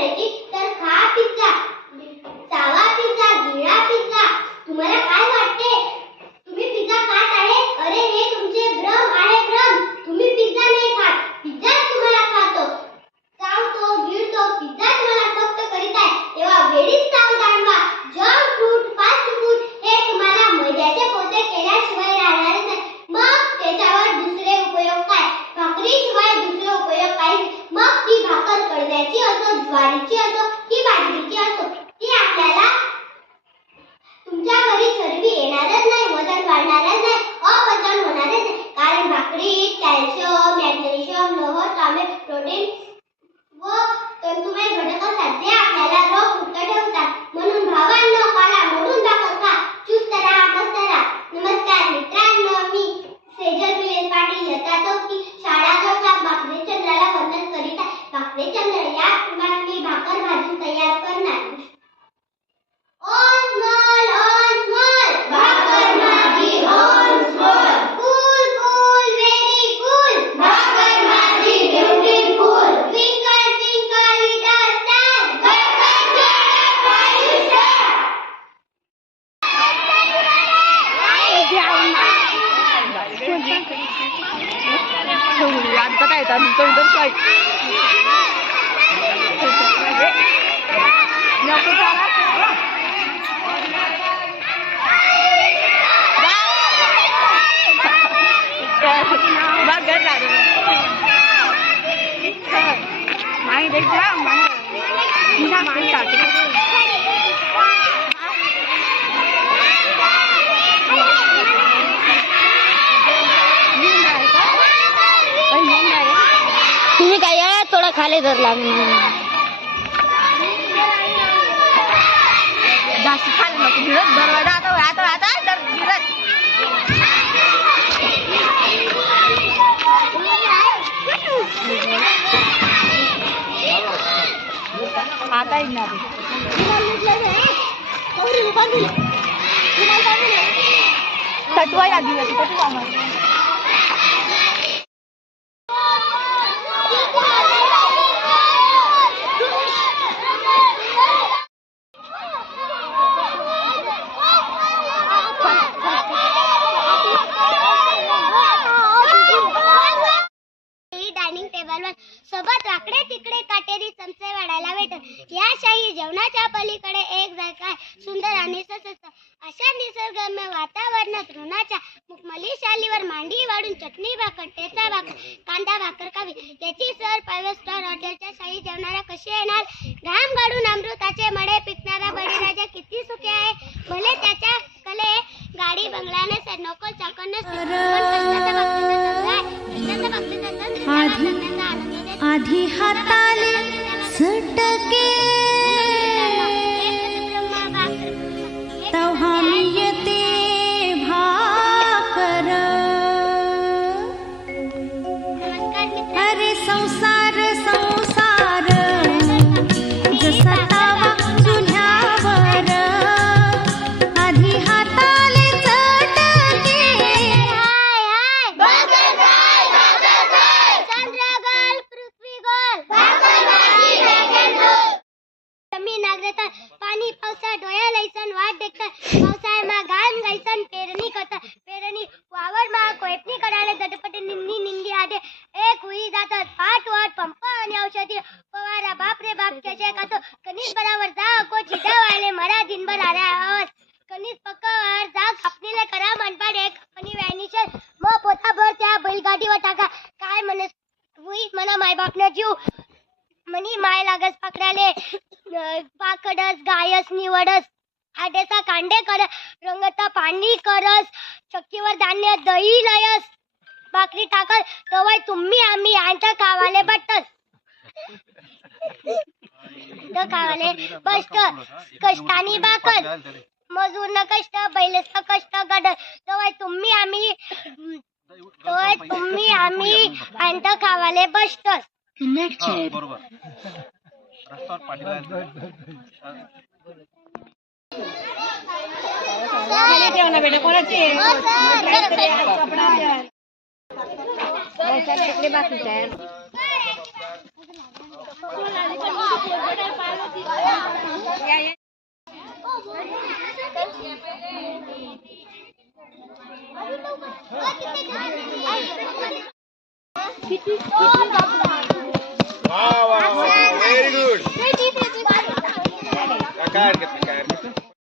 E... Bulan patay tan tun tun koy. Nyok ko tara. Bagar ra. Mai dekha mai. Ina mai ka. तुम्ही काय या थोडा खाली धरला जास्त खाली नको दरवाजा आता आता आता दर भिरत आता येणार कटवा या दिवस टेबलवर सोबत वाकडे तिकडे काटेरी चमचे वाढायला भेटत. या शाही जेवणाच्या पलीकडे एक जागा सुंदर आणि सशस्त अशा निसर्गरम्य वातावरणात ऋणाच्या मुखमली शालीवर मांडी वाढून चटणी भाकर ठेचा भाकर कांदा भाकर खावी. याची सर फाईव्ह स्टार हॉटेलच्या शाही जेवणाला कशी येणार? घाम गाडून अमृताचे मडे पिकणारा बळीराजा किती सुखी आहे? भले त्याच्या कले गाडी पण चंद्र आहे. कष्टाच्या भाकरीचा चंद्र सटके जीव. म्हणी माय लागस पकडाले पाकडस गायस निवडस. आडेसा कांडे कर रंगता पाणी करस. चक्कीवर धान्य दही लयस. भाकरी टाकस तवाय तुम्ही आम्ही यांच्या कावाले बटस तर कावाले बसत कष्टानी बाकर मजूर न कष्ट बैलस कष्ट गड तवाय तुम्ही आम्ही तवाय तुम्ही आम्ही यांच्या कावाले बसतस बरोबर. रस्त्यावर पाठीला खाली ठेव ना बेटा कोणाची आहे? हो, सर. आपण आपल्या- तिकडे बाकीचं आहे. या, या. किती Ah, wow, wow, wow. Very good. Ready. Ready.